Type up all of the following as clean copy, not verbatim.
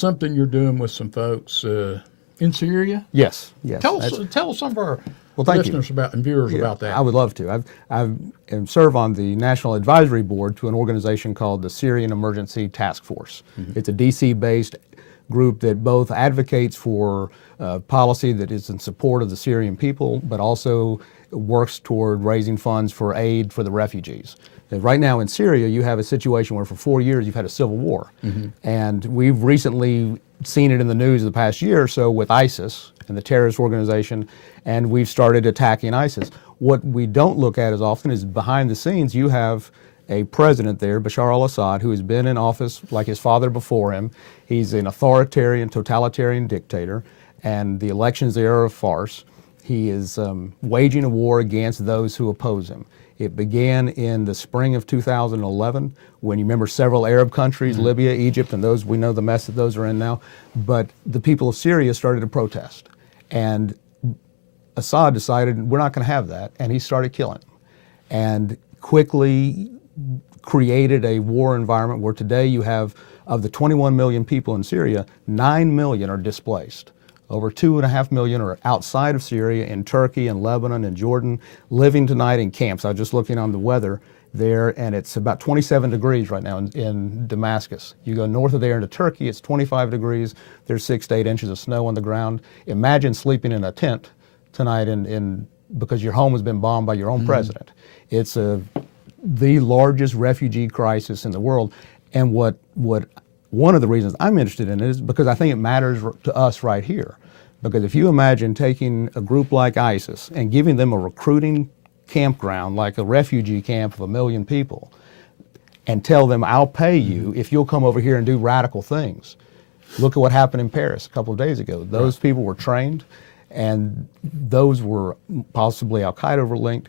something you're doing with some folks in Syria? Yes, yes. Tell us some of our thank listeners you. about and viewers about that. I would love to. I serve on the National Advisory Board to an organization called the Syrian Emergency Task Force. It's a DC-based group that both advocates for policy that is in support of the Syrian people, but also works toward raising funds for aid for the refugees. Right now in Syria, you have a situation where for 4 years you've had a civil war. And we've recently seen it in the news the past year or so with ISIS and the terrorist organization, and we've started attacking ISIS. What we don't look at as often is behind the scenes you have a president there, Bashar al-Assad, who has been in office like his father before him. He's an authoritarian, totalitarian dictator, and the elections there are a farce. He is waging a war against those who oppose him. It began in the spring of 2011 when you remember several Arab countries, Libya, Egypt, and those, we know the mess that those are in now. But the people of Syria started to protest. And Assad decided, we're not going to have that. And he started killing them. And quickly created a war environment where today you have, of the 21 million people in Syria, 9 million are displaced. Over 2.5 million are outside of Syria, in Turkey and Lebanon and Jordan, living tonight in camps. I was just looking on the weather there, and it's about 27 degrees right now in Damascus. You go north of there into Turkey, it's 25 degrees. There's 6 to 8 inches of snow on the ground. Imagine sleeping in a tent tonight because your home has been bombed by your own president. It's the largest refugee crisis in the world. And one of the reasons I'm interested in it is because I think it matters to us right here. Because if you imagine taking a group like ISIS and giving them a recruiting campground, like a refugee camp of 1 million people, and tell them, I'll pay you if you'll come over here and do radical things. Look at what happened in Paris a couple of days ago. Those people were trained, and those were possibly Al-Qaeda linked,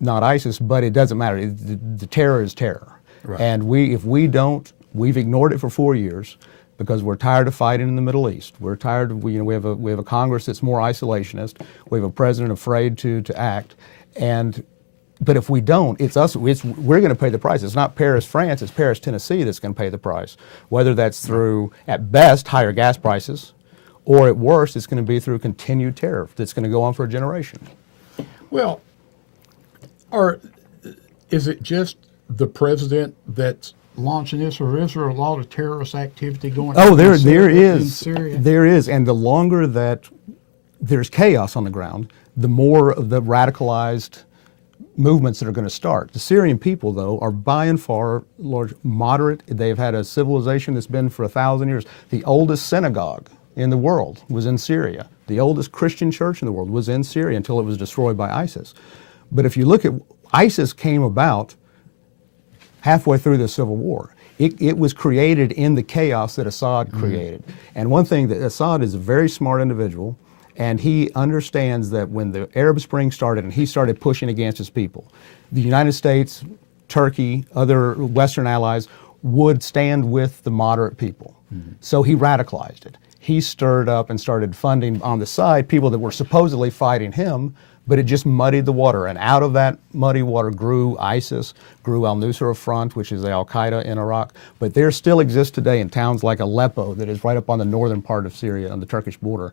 not ISIS, but it doesn't matter. The terror is terror. Right. And we've ignored it for 4 years because we're tired of fighting in the Middle East. We're tired of, we have a Congress that's more isolationist. We have a president afraid to act. But if we don't, we're going to pay the price. It's not Paris, France, it's Paris, Tennessee that's going to pay the price. Whether that's through, at best, higher gas prices, or at worst, it's going to be through continued terror that's going to go on for a generation. Well, is it just the president that's launching this, or is there a lot of terrorist activity going on? Oh, there is. In Syria? There is, and the longer that there's chaos on the ground, the more of the radicalized movements that are going to start. The Syrian people, though, are by and far moderate. They've had a civilization that's been for 1,000 years. The oldest synagogue in the world was in Syria. The oldest Christian church in the world was in Syria until it was destroyed by ISIS. But if you look at, ISIS came about halfway through the civil war. It was created in the chaos that Assad created. And one thing, that Assad is a very smart individual, and he understands that when the Arab Spring started and he started pushing against his people, the United States, Turkey, other Western allies would stand with the moderate people. So he radicalized it. He stirred up and started funding on the side people that were supposedly fighting him, but it just muddied the water. And out of that muddy water grew ISIS, grew al-Nusra Front, which is the Al-Qaeda in Iraq. But there still exists today in towns like Aleppo, that is right up on the northern part of Syria on the Turkish border,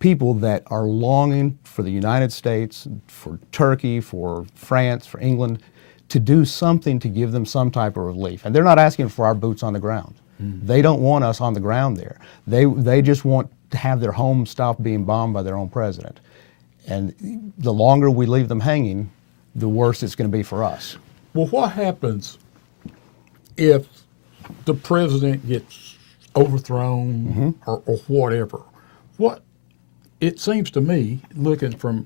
people that are longing for the United States, for Turkey, for France, for England, to do something to give them some type of relief. And they're not asking for our boots on the ground. They don't want us on the ground there. They just want to have their home stop being bombed by their own president. And the longer we leave them hanging, the worse it's going to be for us. Well, what happens if the president gets overthrown or whatever? It seems to me, looking from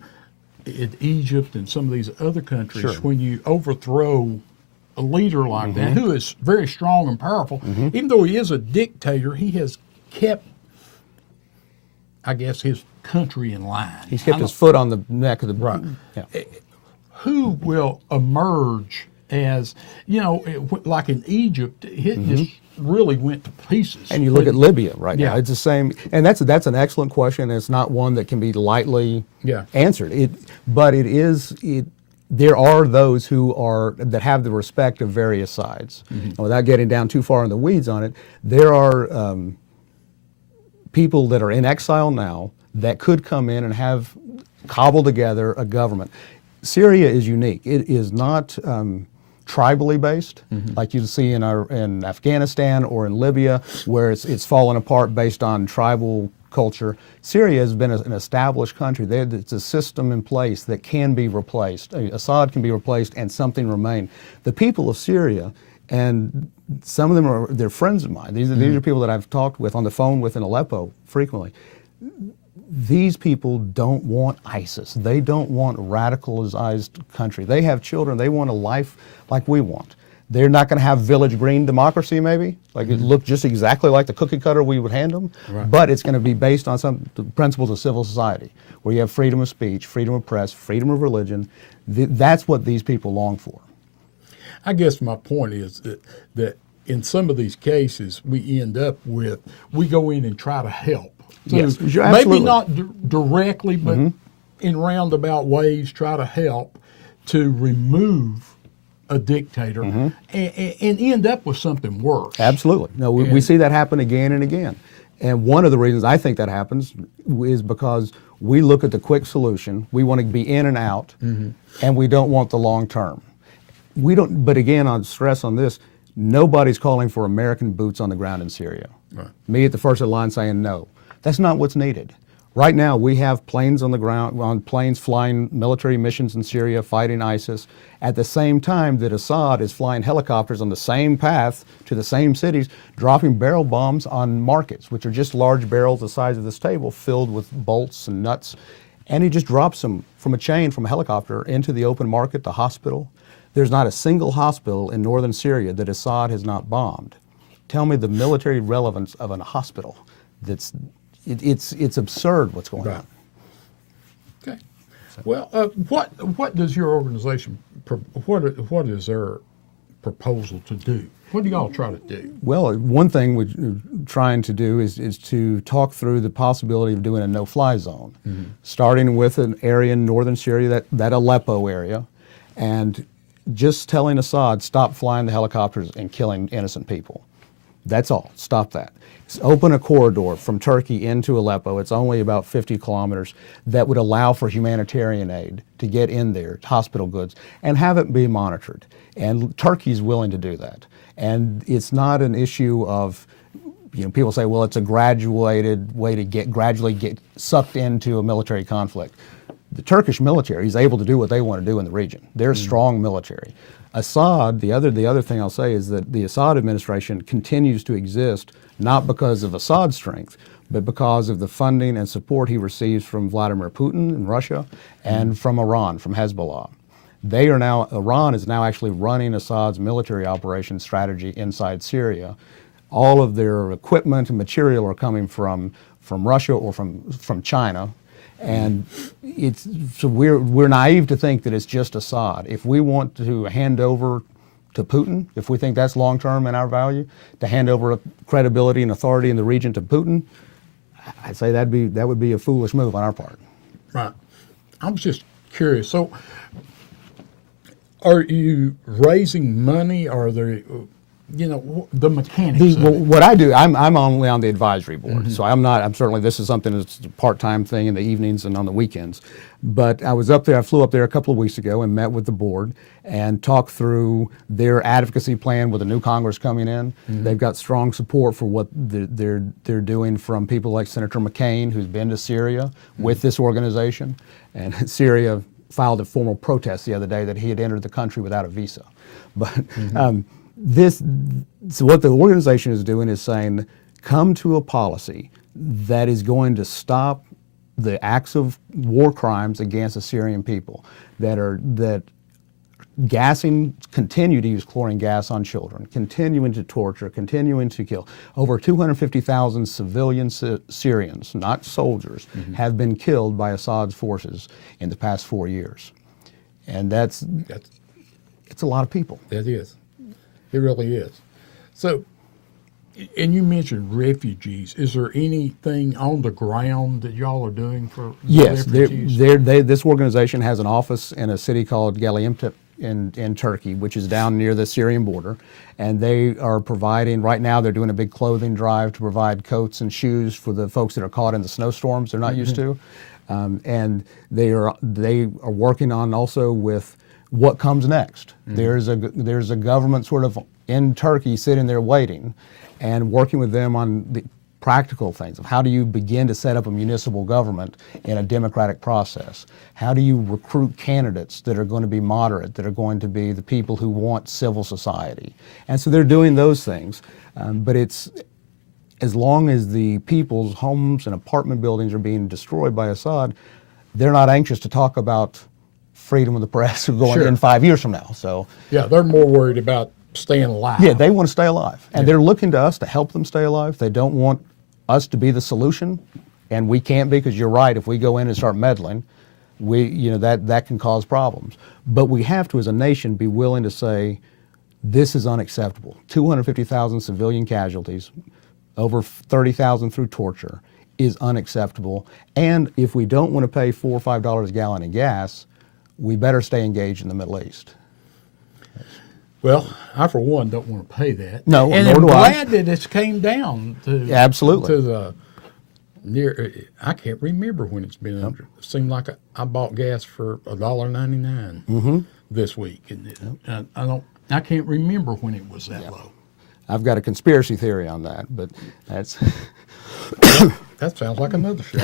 Egypt and some of these other countries, when you overthrow a leader like that, who is very strong and powerful, even though he is a dictator, he has kept, I guess, his country in line. He's kept his foot on the neck of the... Right. Yeah. Who will emerge as, like in Egypt, it just really went to pieces. And you look at Libya right now, it's the same. And that's an excellent question. It's not one that can be lightly answered. There are those that have the respect of various sides. And without getting down too far in the weeds on it, there are people that are in exile now that could come in and have cobble together a government. Syria is unique. It is not tribally based, like you see in Afghanistan or in Libya, where it's fallen apart based on tribal culture. Syria has been an established country. It's a system in place that can be replaced. Assad can be replaced and something remain. The people of Syria, and some of them they're friends of mine. These are people that I've talked with on the phone with in Aleppo frequently. These people don't want ISIS. They don't want radicalized country. They have children. They want a life like we want. They're not going to have village green democracy, maybe. Like it look just exactly like the cookie cutter we would hand them, but it's going to be based on some the principles of civil society, where you have freedom of speech, freedom of press, freedom of religion. That's what these people long for. I guess my point is that in some of these cases, we end up with, we go in and try to help. Yes, maybe not directly, but in roundabout ways, try to help to remove a dictator and end up with something worse. Absolutely. No, we see that happen again and again. And one of the reasons I think that happens is because we look at the quick solution. We want to be in and out, and we don't want the long term. We don't. But again, on stress on this, nobody's calling for American boots on the ground in Syria. Right. Me at the first of the line saying no. That's not what's needed. Right now, we have planes on the ground, on planes flying military missions in Syria, fighting ISIS, at the same time that Assad is flying helicopters on the same path to the same cities, dropping barrel bombs on markets, which are just large barrels the size of this table, filled with bolts and nuts. And he just drops them from a chain, from a helicopter, into the open market, the hospital. There's not a single hospital in northern Syria that Assad has not bombed. Tell me the military relevance of a hospital. It's absurd what's going on. Okay. Well, what does your organization, what is their proposal to do? What do y'all try to do? Well, one thing we're trying to do is to talk through the possibility of doing a no-fly zone, starting with an area in northern Syria, that Aleppo area, and just telling Assad, stop flying the helicopters and killing innocent people. That's all. Stop that. Open a corridor from Turkey into Aleppo. It's only about 50 kilometers that would allow for humanitarian aid to get in there, hospital goods, and have it be monitored. And Turkey's willing to do that. And it's not an issue of, people say, well, it's a graduated way to gradually get sucked into a military conflict. The Turkish military is able to do what they want to do in the region. They're a strong military. Assad, the other thing I'll say is that the Assad administration continues to exist not because of Assad's strength, but because of the funding and support he receives from Vladimir Putin in Russia and from Iran, from Hezbollah. Iran is now actually running Assad's military operation strategy inside Syria. All of their equipment and material are coming from Russia or from China. And so we're naive to think that it's just Assad. If we want to hand over to Putin, if we think that's long-term in our value, to hand over credibility and authority in the region to Putin, I'd say that would be a foolish move on our part. Right. I was just curious. So, are you raising money? Are there, the mechanics of it? What I do, I'm only on the advisory board, so I'm certainly, this is something that's a part-time thing in the evenings and on the weekends. But I flew up there a couple of weeks ago and met with the board and talked through their advocacy plan with the new Congress coming in. They've got strong support for what they're doing from people like Senator McCain, who's been to Syria with this organization. And Syria filed a formal protest the other day that he had entered the country without a visa. But so what the organization is doing is saying, come to a policy that is going to stop the acts of war crimes against the Syrian people that continue to use chlorine gas on children, continuing to torture, continuing to kill. Over 250,000 civilian Syrians, not soldiers, have been killed by Assad's forces in the past 4 years. And it's a lot of people. That is. It really is. So, and you mentioned refugees. Is there anything on the ground that y'all are doing for yes, refugees? This organization has an office in a city called Gaziantep, in Turkey, which is down near the Syrian border, and they are providing, right now they're doing a big clothing drive to provide coats and shoes for the folks that are caught in the snowstorms they're not used to. And they are working on also with what comes next. There's a government sort of in Turkey sitting there waiting and working with them on the practical things of how do you begin to set up a municipal government in a democratic process? How do you recruit candidates that are going to be moderate, that are going to be the people who want civil society? And so they're doing those things, but it's as long as the people's homes and apartment buildings are being destroyed by Assad, they're not anxious to talk about freedom of the press going in 5 years from now. So yeah, they're more worried about staying alive. yeah, they want to stay alive, and they're looking to us to help them stay alive. They don't want us to be the solution, and we can't be, because you're right. If we go in and start meddling, that can cause problems. But we have to, as a nation, be willing to say this is unacceptable. 250,000 civilian casualties, over 30,000 through torture, is unacceptable. And if we don't want to pay $4 or $5 a gallon in gas, we better stay engaged in the Middle East. Well, I for one don't want to pay that. No, and nor I'm do I. glad that it's came down to Absolutely. to the near. I can't remember when it's been under. It seemed like I bought gas for $1.99 this week, and I can't remember when it was that low. I've got a conspiracy theory on that, but that's That sounds like another show.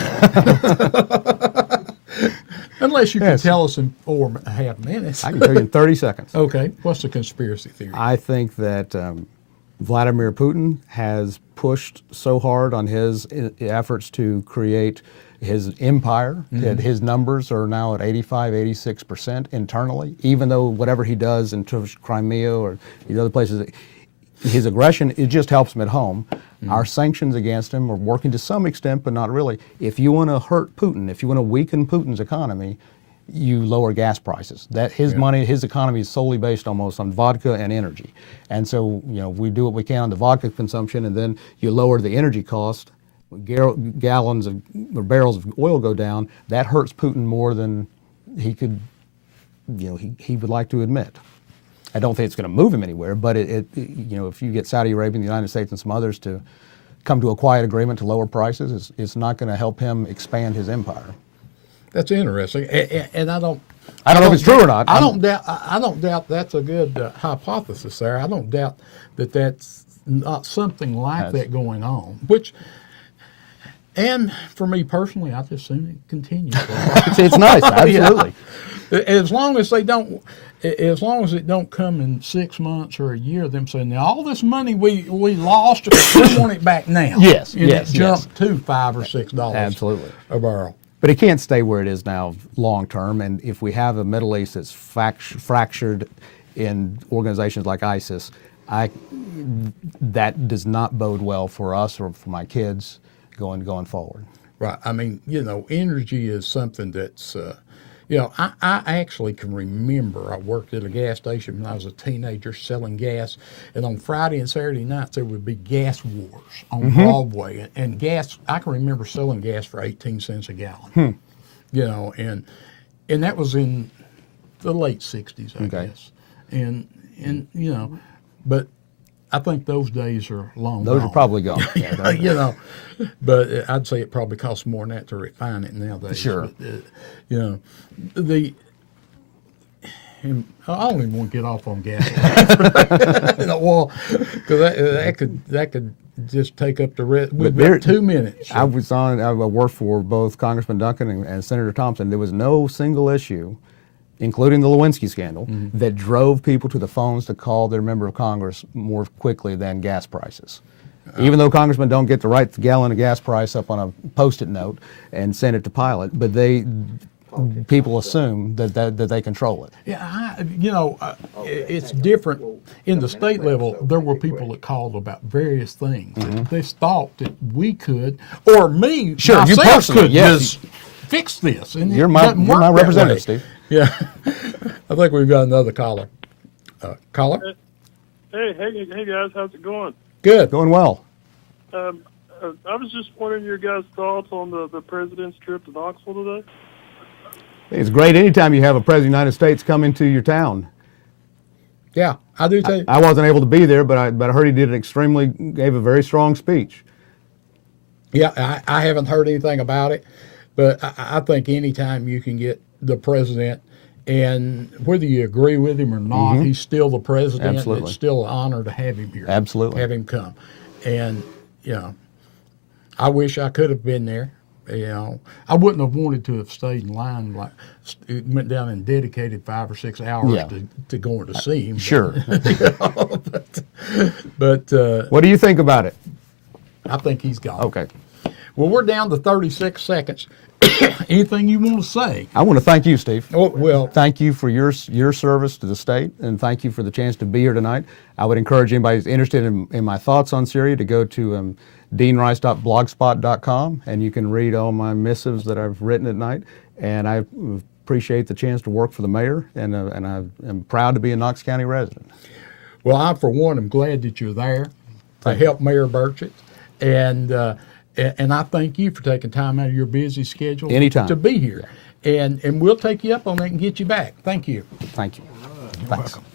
Unless you can tell us in 4.5 minutes. I can tell you in 30 seconds. Okay, what's the conspiracy theory? I think that Vladimir Putin has pushed so hard on his efforts to create his empire that his numbers are now at 85, 86% internally, even though whatever he does in terms of Crimea or these other places, his aggression, it just helps him at home. Our sanctions against him are working to some extent, but not really. If you want to hurt Putin, if you want to weaken Putin's economy, you lower gas prices. That his money, his economy is solely based almost on vodka and energy. And so, we do what we can on the vodka consumption, and then you lower the energy cost. Gallons of or barrels of oil go down. That hurts Putin more than he could, he would like to admit. I don't think it's going to move him anywhere, but if you get Saudi Arabia and the United States and some others to come to a quiet agreement to lower prices, it's not going to help him expand his empire. That's interesting, and I don't know if it's true or not. I don't doubt that's a good hypothesis there. I don't doubt that that's not something like that going on. And for me personally, I just assume it continues. It's nice, absolutely. As long as it don't come in 6 months or a year, them saying, now all this money we lost, we want it back now. Yes, and yes, it jumped to $5 or $6 absolutely a barrel. But it can't stay where it is now long term. And if we have a Middle East that's fractured in organizations like ISIS, that does not bode well for us or for my kids going forward. Right. I mean, energy is something that's, I actually can remember I worked at a gas station when I was a teenager selling gas, and on Friday and Saturday nights there would be gas wars on Broadway, and gas. I can remember selling gas for 18 cents a gallon. And that was in the late '60s, I guess, and but I think those days are long gone. Those are probably gone. But I'd say it probably costs more than that to refine it nowadays. Sure. But, and I don't even want to get off on gas. Because that could just take up the rest. We've got 2 minutes. So. I worked for both Congressman Duncan and Senator Thompson. There was no single issue, including the Lewinsky scandal, that drove people to the phones to call their member of Congress more quickly than gas prices. Even though congressmen don't get to write the gallon of gas price up on a Post-it note and send it to Pilot, but people assume that they control it. Yeah, it's different. In the state level, there were people that called about various things. They thought that we could, or me, Sure, you myself personally, could yes. just fix this. And You're my representative, Steve. Yeah. I think we've got another caller. Caller? Hey guys, how's it going? Good. Going well. I was just wondering your guys' thoughts on the president's trip to Knoxville today. It's great anytime you have a president of the United States come into your town. Yeah, I do too. I wasn't able to be there, but I heard he gave a very strong speech. Yeah, I haven't heard anything about it, but I think anytime you can get the president, and whether you agree with him or not, he's still the president. Absolutely. It's still an honor to have him here. Absolutely. Have him come. And, you know, I wish I could have been there. You know, I wouldn't have wanted to have stayed in line, like went down and dedicated 5 or 6 hours Yeah. to going to see him. Sure. But What do you think about it? I think he's gone. Okay. Well, we're down to 36 seconds. Anything you want to say? I want to thank you, Steve. Oh, well, Thank you for your service to the state, and thank you for the chance to be here tonight. I would encourage anybody who's interested in my thoughts on Syria to go to deanrice.blogspot.com, and you can read all my missives that I've written at night. And I appreciate the chance to work for the mayor, and I am proud to be a Knox County resident. well, I, for one, am glad that you're there to help Mayor Burchett. And I thank you for taking time out of your busy schedule Anytime. to be here. And we'll take you up on that and get you back. Thank you. Thank you. You're Thanks. welcome.